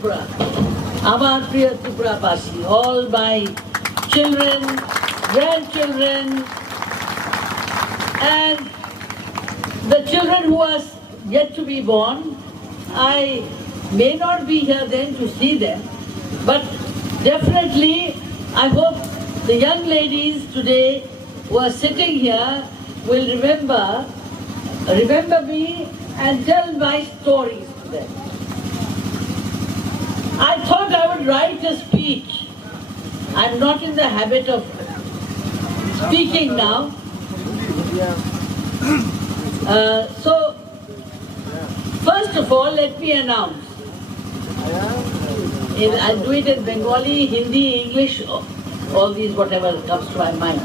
Tripura, Amar Priya Tripura Basi, all my children, grandchildren, and the children who are yet to be born. I may not be here then to see them, but definitely I hope the young ladies today who are sitting here will remember me and tell my stories to them. I thought I would write a speech. I'm not in the habit of speaking now. So, first of all, let me announce. I'll do it in Bengali, Hindi, English, all these, whatever comes to my mind.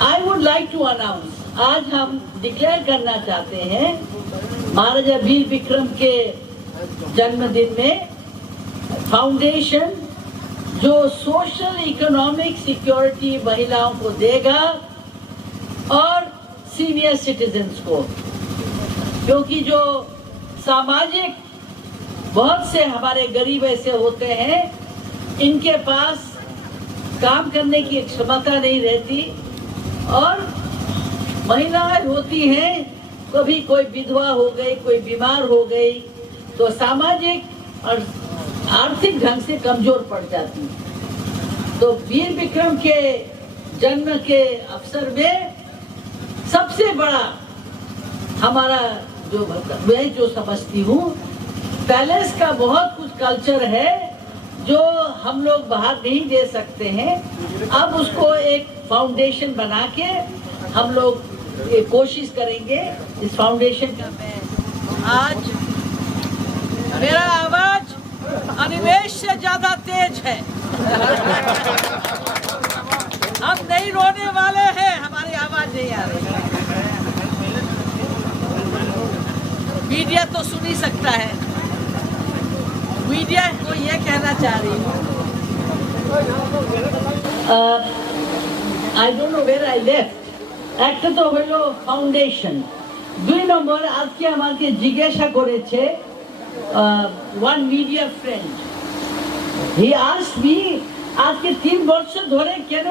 I would like to announce, आज हम declare करना चाहते हैं महाराजा वीर विक्रम के जन्मदिन में foundation जो social economic security महिलाओं को देगा और सीनियर सिटीजन्स को, क्योंकि जो सामाजिक बहुत से हमारे गरीब ऐसे होते हैं इनके पास काम करने की क्षमता नहीं रहती और महिलाएं होती हैं, कभी कोई विधवा हो गई, कोई बीमार हो गई तो सामाजिक और आर्थिक ढंग से कमजोर पड़ जाती है। तो वीर विक्रम के जन्म के अवसर में सबसे बड़ा हमारा जो मैं जो समझती हूँ, पैलेस का बहुत कुछ कल्चर है जो हम लोग बाहर नहीं दे सकते हैं। अब उसको एक फाउंडेशन बना के हम लोग ये कोशिश करेंगे इस फाउंडेशन का। मैं आज मेरा आवाज अनिमेष से ज्यादा तेज है। हम नहीं रोने वाले हैं, हमारी आवाज नहीं आ रही। मीडिया तो सुन ही सकता है। मीडिया को ये कहना चाह रही हूँ, I don't know where I left. একটা তো হলো ফাউন্ডেশন, দুই নম্বর আজকে আমাকে জিজ্ঞাসা করেছে one media friend. He asked me আজকে 3 বছর ধরে কেন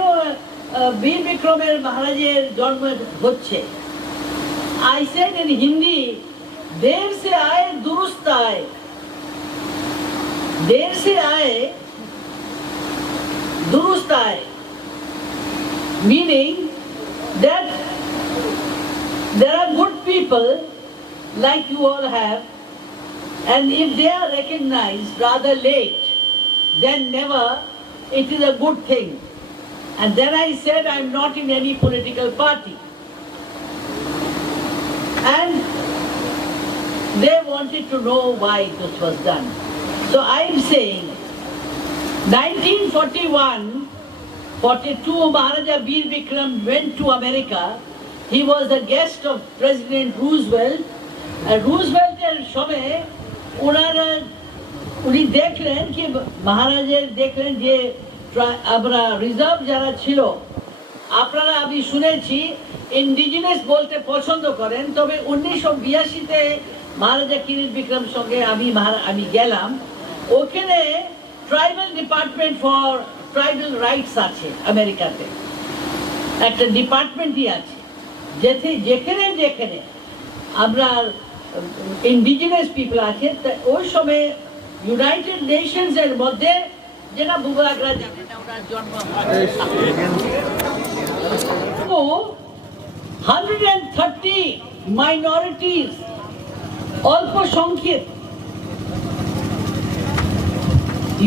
বীর বিক্রমের মহারাজের জন্ম হচ্ছে। I said in Hindi, देर से आए दुरुस्त आए, देर से आए दुरुस्त आए, meaning that there are good people like you all have, and if they are recognized rather late then never, it is a good thing. And then I said I'm not in any political party, and they wanted to know why this was done. So I am saying 1941-42 Maharaja Veer Vikram went to America. He was the guest of President Roosevelt. Roosevelt এর সময় উনি দেখলেন কি মহারাজের দেখলেন যে আমরা reserve যারা ছিল, আপনারা আমি শুনেছি ইন্ডিজিনাস বলতে পছন্দ করেন, তবে 1982-তে মহারাজা কিরিট বিক্রম সঙ্গে আমি গেলাম, ওখানে tribal department for tribal rights আছে আমেরিকাতে, একটা ডিপার্টমেন্টই আছে যেখানে যেখানে আমরা ইন্ডিজিনাস পিপল আছে। ওই সময় ইউনাইটেড নেশনস এর মধ্যে যেটা বুবাগরা জানেন না, ওনার জন্ম 130 মাইনরিটিস অল্প সংখ্যক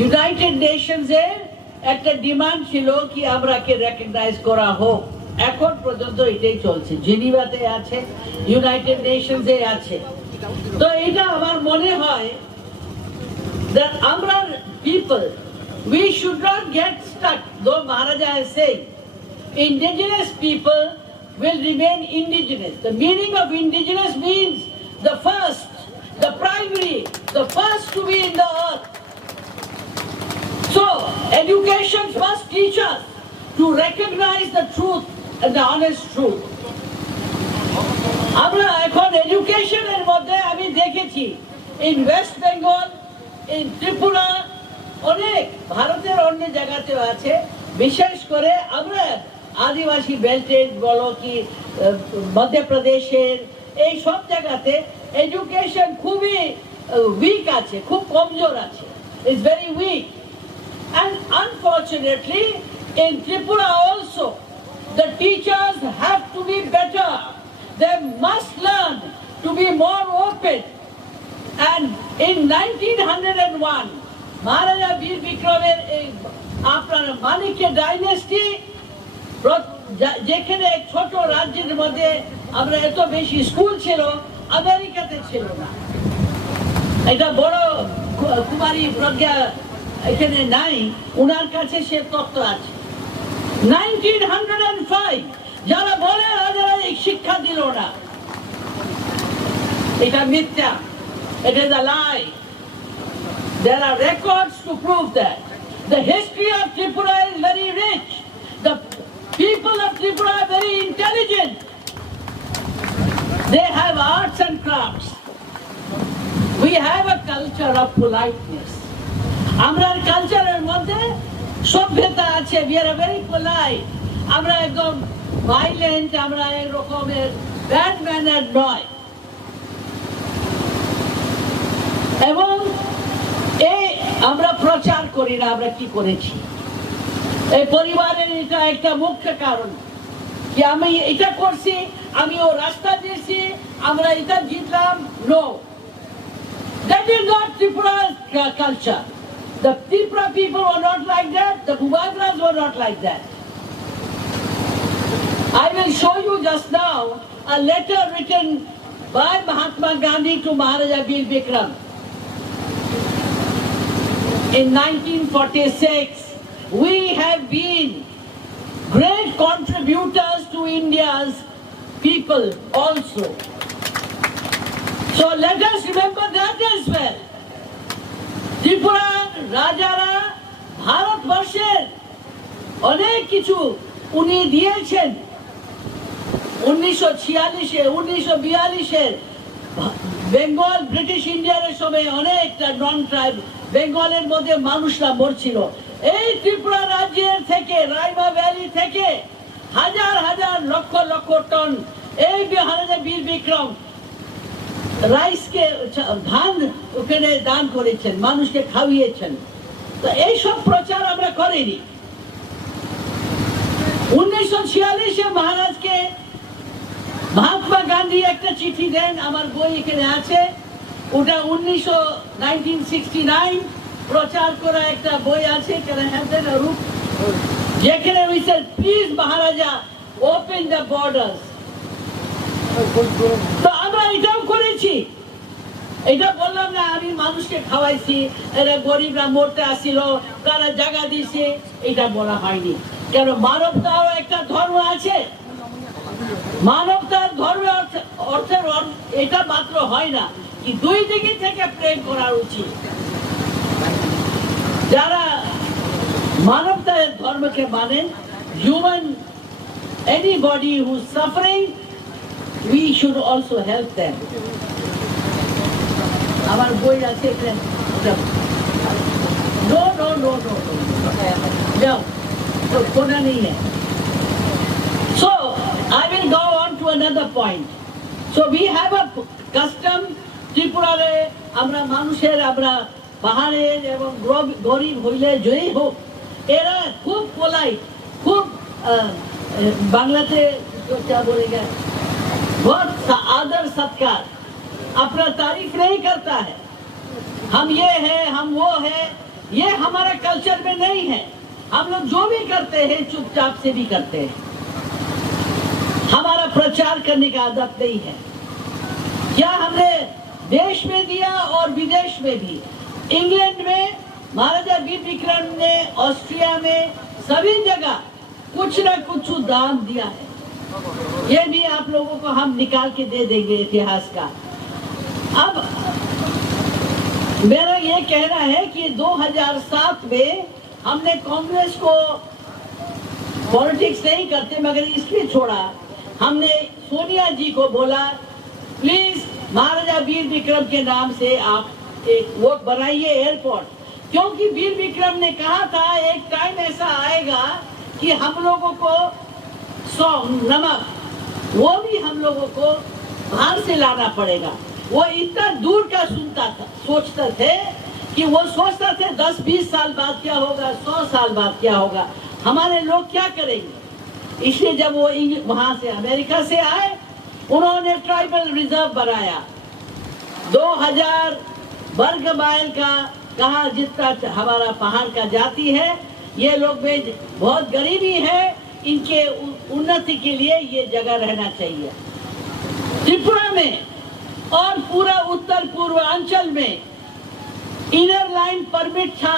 ইউনাইটেড নেশনস এর একটা ডিমান্ড ছিল কি আমরাকে রেকগনাইজ করা হোক। এখন পর্যন্ত এটাই চলছে, জেনিভাতে আছে, ইউনাইটেড নেশনস এ আছে। তো এটা আমার মনে হয় that আমরা people we should not get stuck, though Maharaja is saying indigenous people will remain indigenous. The meaning of indigenous means the first, the primary, the first to be in the earth. So education must teach us to recognize the truth and the honest truth. আমরা এখন এডুকেশনের মধ্যে আমি দেখেছি in West Bengal, in Tripura, অনেক ভারতের অন্য জায়গাতেও আছে, বিশেষ করে আমরা আদিবাসী বেল্টেড বলো কি মধ্যপ্রদেশের এই সব জায়গাতে এডুকেশন খুবই উইক আছে, খুব কমজোর আছে, is very weak. And unfortunately, in Tripura also, the teachers have to be better. They must learn to be more open. And in 1901, Maharaja Veer Bikromer আপনার মানিক্য ডাইনেস্টি, যেখানে এক ছোট রাজ্যের মধ্যে আমরা এত বেশি স্কুল ছিল, আমেরিকাতে ছিল না। এটা বড় কুমারী প্রজ্ঞা এখানে নাই, উনার কাছে সে তত্ত্ব আছে। 1905 যারা বলে রাজারা শিক্ষা দিল না, এটা মিথ্যা, it is a lie. There are records to prove that. The history of Tripura is very rich. The people of Tripura are very intelligent. They have arts and crafts. We have a culture of politeness. Amrar culture মধ্যে সভ্যতা আছে, we are very polite. আমরা একদম violent, আমরা এরকমের bad manner নয়। এবং এই আমরা প্রচার করি না, আমরা কি করেছি, এই পরিবারের এটা একটা মুখ্য কারণ কি আমি এটা করছি, আমি ও রাস্তা দিয়েছি, আমরা এটা জিতলাম। No, that is not Tripura's culture. The Tripura people were not like that, the Bhubagras were not like that. I will show you just now a letter written by Mahatma Gandhi to Maharaja Veer Bikram. In 1946, we have been great contributors to India's people also. So let us remember that as well. Tripura রাজারা ভারতবর্ষের অনেক কিছু উনি দিয়েছেন। 1946-এ 1942-এর Bengal British ইন্ডিয়ার সময় অনেকটা নন tribe বেঙ্গলের মধ্যে মানুষরা মরছিল। এই ত্রিপুরা রাজ্যের থেকে, রাইমা ভ্যালি থেকে হাজার হাজার লক্ষ লক্ষ টন এই মহারাজা বীর বিক্রম রাইসকে, ধান ওখানে দান করেছেন, মানুষকে খাওয়িয়েছেন। তো এইসব প্রচার আমরা করিনি। 1946-এ মহারাজকে মহাত্মা গান্ধী একটা চিঠি দেন, আমার বই এখানে আছে, ওটা 1969 প্রচার করা একটা বই আছে, যেখানে we said please Maharaja open the borders. তো আমরা এটাও করেছি, এটা বললাম না আমি মানুষকে খাওয়াইছি, এরা গরিবরা মরতে আসছিল, তারা জায়গা দিয়েছে, এটা বলা হয়নি। কেন, মানবতাও একটা ধর্ম আছে, মানবতার ধর্মের অর্থের এটা মাত্র হয় না, কি দুই দিকে থেকে প্রেম করা উচিত। যারা মানবতার ধর্মকে মানেন, human, anybody who's suffering, we should also help them. আমার বই আছে, নো নো নো নো যাও, তো কোনা নেই है। So I will go on to another point. So we have a custom ত্রিপুরারে, আমরা মানুষের, আমরা পাহাড়ের এবং গরিব হইলে জয়ী হোক, এরা খুব পোলাইট, খুব বাংলাতে क्या बोलेगा, बहुत आदर सत्कार, अपना तारीफ नहीं करता है। हम ये है, हम वो है, ये हमारा कल्चर में नहीं है। हम लोग जो भी करते हैं चुपचाप से भी करते हैं, हमारा प्रचार करने का आदत नहीं है। क्या हमने देश में दिया और विदेश में भी, इंग्लैंड में महाराजा वीर विक्रम ने, ऑस्ट्रिया में, सभी जगह कुछ न कुछ दान दिया है। ये भी आप लोगों को हम निकाल के दे देंगे इतिहास का। अब मेरा ये कहना है कि 2007 में हमने कांग्रेस को, पॉलिटिक्स नहीं करते मगर इसलिए छोड़ा, हमने सोनिया जी को बोला, प्लीज महाराजा वीर विक्रम के नाम से आप एक वो बनाइए एयरपोर्ट, क्योंकि वीर विक्रम ने कहा था एक टाइम ऐसा आएगा कि हम लोगों को नमक वो भी हम लोगों को बाहर से लाना पड़ेगा। वो इतना दूर का सुनता था, सोचते थे कि वो सोचता थे 10-20 साल बाद क्या होगा, 100 साल बाद क्या होगा, हमारे लोग क्या करेंगे। इसलिए जब वो वहां से अमेरिका से आए, उन्होंने ट्राइबल रिजर्व बनाया 2000 वर्ग माइल का, कहा जितना हमारा पहाड़ का जाति है, ये लोग में बहुत गरीबी है, इनके उन्नति के लिए ये जगह रहना चाहिए। त्रिपुरा में और पूरा उत्तर पूर्वांचल में इनर लाइन परमिट था,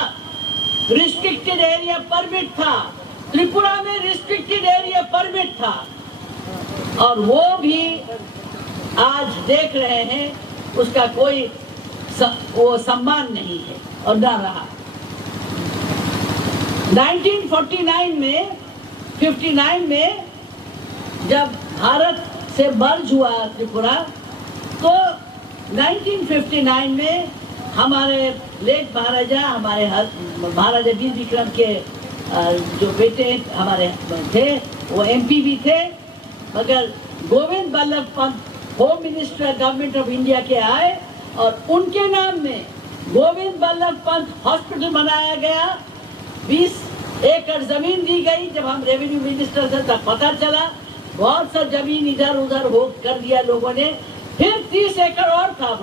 रिस्ट्रिक्टेड एरिया परमिट था, त्रिपुरा में रिस्ट्रिक्टेड एरिया परमिट था, और वो भी आज देख रहे हैं उसका कोई वो सम्मान नहीं है और ना रहा। 59 में जब भारत से मर्ज हुआ त्रिपुरा, तो 1959 में हमारे लेट महाराजा, हमारे महाराजा वीर विक्रम के जो बेटे हमारे थे वो एमपी भी थे, मगर Govind Ballabh Pant home minister government of India के आए और उनके नाम में गोविंद बल्लभ पंत हॉस्पिटल बनाया गया। 20 एकड़ जमीन दी गई। जब हम रेवेन्यू मिनिस्टर थे तब पता चला, बहुत सा जमीन इधर उधर हो कर दिया लोगों ने। फिर 30 एकड़ और था,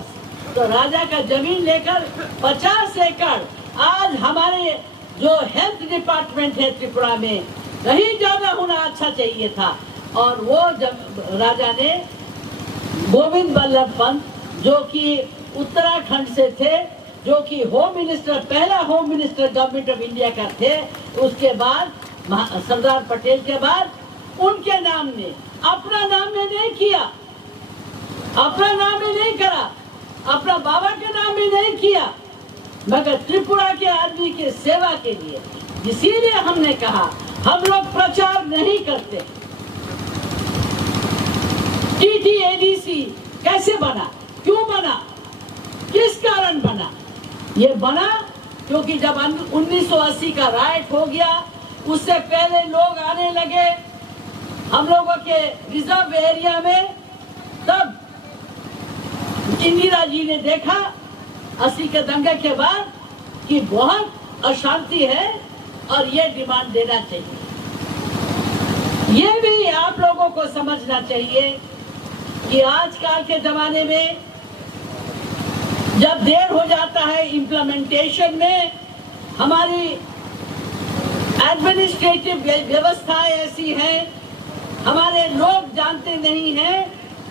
तो राजा का जमीन लेकर 50 एकड़ आज हमारे जो हेल्थ डिपार्टमेंट है त्रिपुरा में कहीं ज्यादा होना अच्छा चाहिए था। और वो जब राजा ने गोविंद बल्लभ पंत जो कि उत्तराखंड से थे, जो कि होम मिनिस्टर, पहला home minister government of India का थे, उसके बाद सरदार पटेल के बाद उनके नाम ने, अपना नाम में नहीं किया, अपना नाम में नहीं करा, अपना बाबा के नाम में नहीं किया, मगर त्रिपुरा के आदमी के सेवा के लिए। इसीलिए हमने कहा हम लोग प्रचार नहीं करते। TTADC कैसे बना, क्यों बना, किस कारण बना? ये बना क्योंकि जब 1980 का राइट हो गया, उससे पहले लोग आने लगे हम लोगों के रिजर्व एरिया में। तब इंदिरा जी ने देखा 80 के दंगे के बाद कि बहुत अशांति है और ये डिमांड देना चाहिए। ये भी आप लोगों को समझना चाहिए कि आजकल के जमाने में जब देर हो जाता है इम्प्लीमेंटेशन में, हमारी एडमिनिस्ट्रेटिव व्यवस्थाएं ऐसी हैं, हमारे लोग जानते नहीं हैं,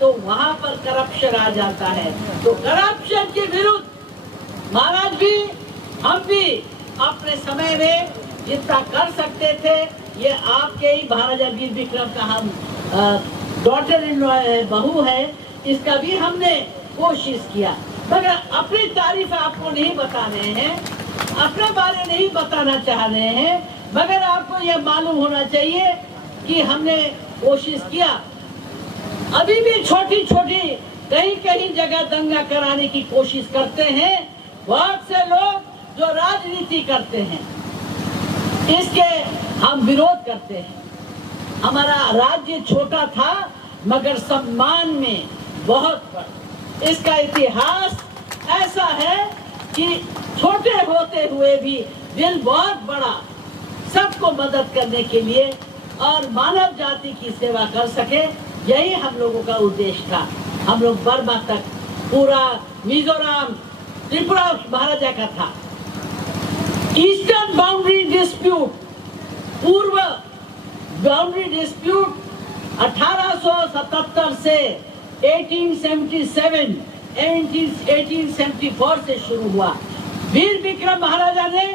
तो वहां पर करप्शन आ जाता है। तो करप्शन के विरुद्ध महाराज भी, हम भी अपने समय में जितना कर सकते थे, ये आपके ही महाराजा वीर विक्रम का हम डॉटर इन लॉ है, बहू है, इसका भी हमने कोशिश किया। मगर अपनी तारीफ आपको नहीं बता रहे हैं, अपने बारे नहीं बताना चाह रहे हैं, मगर आपको यह मालूम होना चाहिए कि हमने कोशिश किया। अभी भी छोटी छोटी कहीं कहीं जगह दंगा कराने की कोशिश करते हैं बहुत से लोग जो राजनीति करते हैं, इसके हम विरोध करते हैं। हमारा राज्य छोटा था मगर सम्मान में बहुत बड़ा। इसका इतिहास ऐसा है कि छोटे होते हुए भी दिल बहुत बड़ा, सबको मदद करने के लिए और मानव जाति की सेवा कर सके, यही हम लोगों का उद्देश्य था। हम लोग बर्मा तक पूरा मिजोरम, त्रिपुरा महाराजा का था। ईस्टर्न बाउंड्री डिस्प्यूट, पूर्व बाउंड्री डिस्प्यूट 1877 से 1877, 1874 से शुरू हुआ। वीर विक्रम महाराजा ने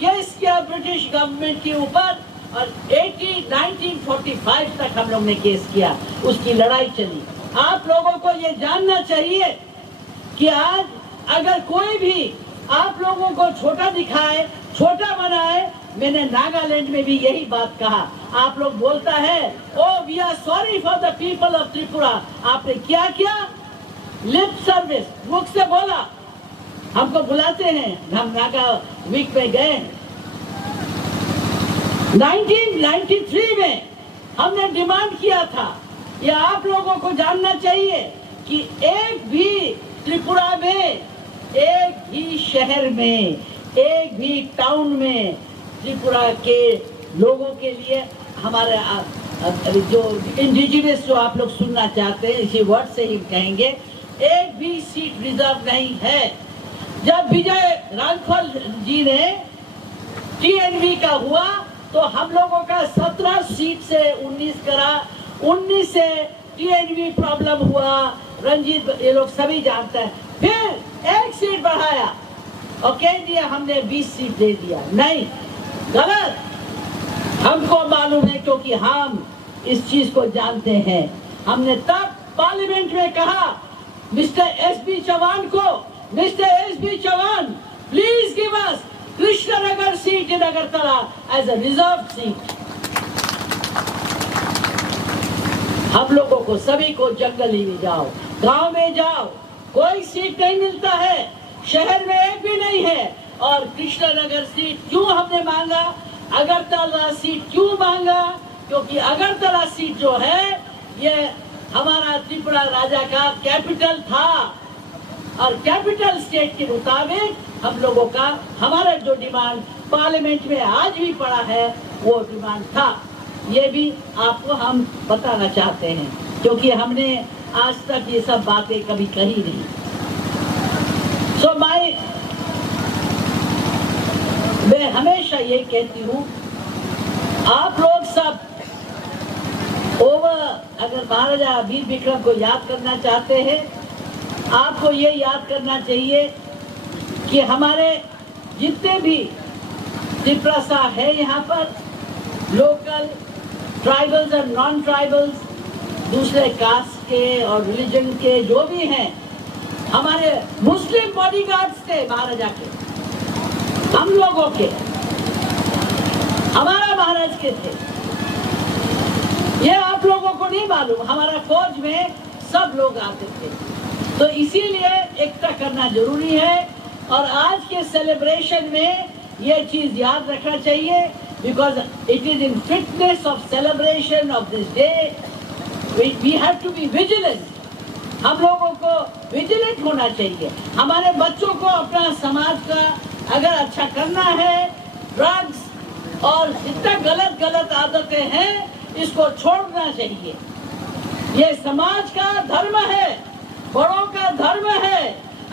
केस किया ब्रिटिश गवर्नमेंट के ऊपर और 1945 तक हम लोग ने केस किया, उसकी लड़ाई चली। आप लोगों को ये जानना चाहिए कि आज अगर कोई भी आप लोगों को छोटा दिखाए, छोटा बनाए, मैंने नागालैंड में भी यही बात कहा। आप लोग बोलता है oh we are sorry for the people of Tripura. आपने क्या किया? लिप सर्विस, मुख से बोला। हमको बुलाते हैं, हम नागा वीक में गए। 1993 में हमने डिमांड किया था, ये आप लोगों को जानना चाहिए कि एक भी त्रिपुरा में, एक भी शहर में, एक भी टाउन में त्रिपुरा के लोगों के लिए, हमारे जो इंडिजिनस जो आप लोग सुनना चाहते हैं, इसी वर्ड से ही कहेंगे, एक भी सीट रिजर्व नहीं है। जब विजय राघवन जी ने टीएनवी का हुआ तो हम लोगों का 17 सीट से 19 करा, 19 से टीएनवी प्रॉब्लम हुआ, रंजीत ये लोग सभी जानते हैं। फिर एक सीट बढ़ाया और कह दिया हमने 20 सीट दे दिया। नहीं, गलत। हमको मालूम है क्योंकि हम इस चीज को जानते हैं। हमने तब पार्लियामेंट में कहा मिस्टर एसबी चौहान को, mister SB Chauhan please give us Krishnanagar seat in Agartala as a reserve seat. हम लोगों को सभी को जंगल में जाओ, गांव में जाओ, कोई सीट नहीं मिलता है, शहर में एक भी नहीं है। और कृष्णनगर सीट क्यों हमने मांगा, अगरतला सीट क्यों मांगा? क्योंकि अगरतला सीट जो है ये हमारा त्रिपुरा राजा का कैपिटल था और कैपिटल स्टेट के मुताबिक हम लोगों का, हमारा जो डिमांड पार्लियामेंट में आज भी पड़ा है वो डिमांड था। ये भी आपको हम बताना चाहते हैं क्योंकि हमने आज तक ये सब बातें कभी कही नहीं। सो मैं हमेशा ये कहती हूँ, आप लोग सब अगर महाराजा वीर विक्रम को याद करना चाहते हैं, आपको ये याद करना चाहिए कि हमारे जितने भी त्रिपुरा है यहाँ पर, लोकल ट्राइबल्स और नॉन ट्राइबल्स, दूसरे कास्ट के और रिलीजन के जो भी हैं, हमारे मुस्लिम बॉडीगार्ड्स थे महाराजा के, हम लोगों के, हमारा महाराज के थे। ये आप लोगों को नहीं मालूम, हमारा फौज में सब लोग आते थे। तो इसीलिए एकता करना जरूरी है और आज के सेलिब्रेशन में ये चीज याद रखना चाहिए, because it is in fitness of celebration of this day we have to be vigilant. हम लोगों को विजिलेंट होना चाहिए। हमारे बच्चों को अपना समाज का अगर अच्छा करना है, ड्रग्स और जितना गलत आदतें हैं इसको छोड़ना चाहिए। ये समाज का धर्म है, बड़ों का धर्म है।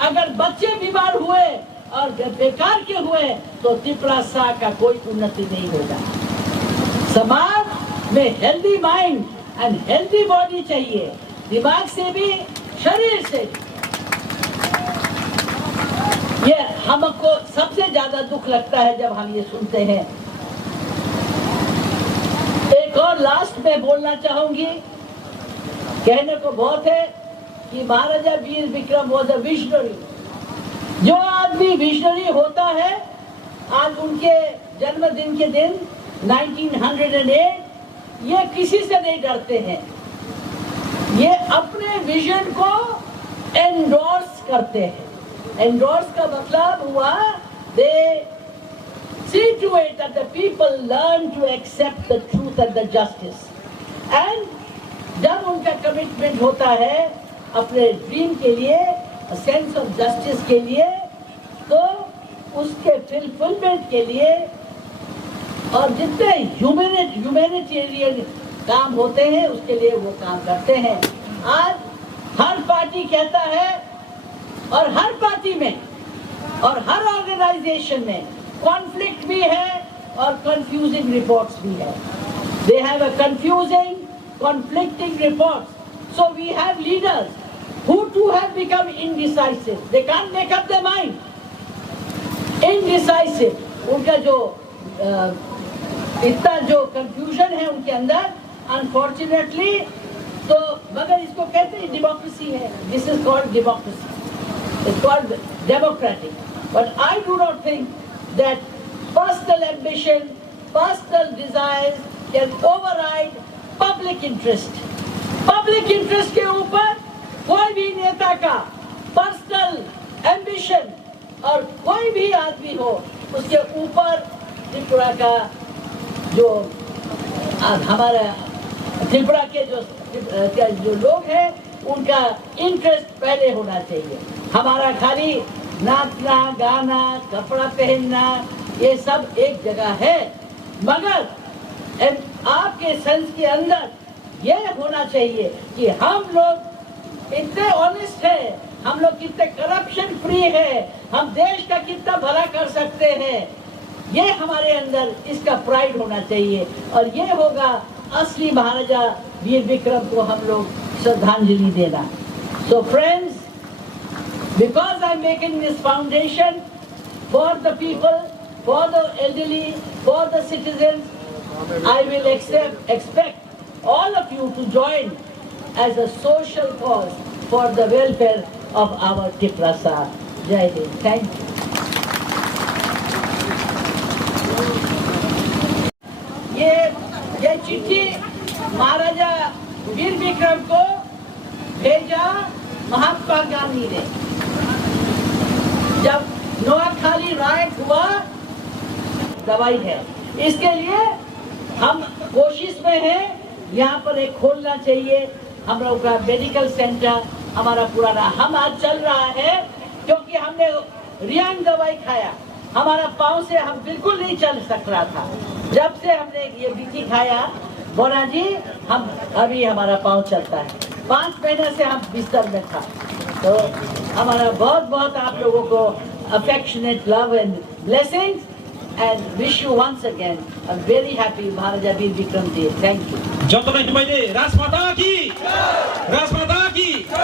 अगर बच्चे बीमार हुए और बेकार के हुए तो त्रिपुरा का कोई उन्नति नहीं होगा। समाज में healthy mind and healthy body चाहिए, दिमाग से भी शरीर से भी। ये हमको सबसे ज्यादा दुख लगता है जब हम ये सुनते हैं। एक और लास्ट में बोलना चाहूंगी, कहने को बहुत है कि Maharaja Bir Vikram was a visionary. जो आदमी विजनरी होता है, आज उनके जन्मदिन के दिन 1908, ये किसी से नहीं डरते हैं। ये अपने विजन को एंडोर्स करते हैं। एंडोर्स का मतलब हुआ दे see to it that the people learn to accept the truth and the justice. And जब उनका कमिटमेंट होता है अपने ड्रीम के लिए, सेंस ऑफ जस्टिस के लिए, तो उसके फुलफिलमेंट के लिए और जितने ह्यूमैनिटेरियन काम होते हैं उसके लिए वो काम करते हैं। आज हर पार्टी कहता है और हर पार्टी में और हर ऑर्गेनाइजेशन में कॉन्फ्लिक्ट भी है और कंफ्यूजिंग रिपोर्ट्स भी है। They have a confusing, conflicting reports. So we have leaders who too have become indecisive. They can't make up their mind. Indecisive. उनका जो इतना जो confusion है उनके अंदर, unfortunately, तो मगर इसको कहते हैं democracy है. This is called democracy. It's called democratic. But I do not think that personal ambition personal desires can override public interest. Public interest के ऊपर कोई भी नेता का पर्सनल एम्बिशन और कोई भी आदमी हो उसके ऊपर त्रिपुरा का जो हमारा त्रिपुरा के जो लोग हैं उनका इंटरेस्ट पहले होना चाहिए। हमारा खाली नाचना गाना कपड़ा पहनना ये सब एक जगह है, मगर आपके सेंस के अंदर ये होना चाहिए कि हम लोग इतने ऑनेस्ट है, हम लोग कितने करप्शन फ्री है, हम देश का कितना भला कर सकते हैं, ये हमारे अंदर इसका प्राइड होना चाहिए। और ये होगा असली महाराजा वीर विक्रम को हम लोग श्रद्धांजलि देना। So friends, because I'm making this foundation for the people, for the elderly, for the citizens, I will expect all of you to join as a social cause for the welfare of our Tiprasa. Jai Hind. Thank you. ये चिट्ठी महाराजा वीर विक्रम को भेजा महात्मा गांधी ने। जब Noakhali right हुआ दवाई है, इसके लिए हम कोशिश में हैं, यहाँ पर एक खोलना चाहिए हम लोग का मेडिकल सेंटर। हमारा पुराना हम आज चल रहा है क्योंकि हमने रियांग दवाई खाया, हमारा पाँव से हम बिल्कुल नहीं चल सक रहा था। जब से हमने ये बीटी खाया बोना जी, हम अभी हमारा पाँव चलता है। 5 महीने से हम बिस्तर में था। तो हमारा बहुत बहुत आप लोगों को affectionate love and blessings and wish you once again a very happy Maharaja Veer Vikram Day. Thank you. जब तक मैं राजमाता की राजमाता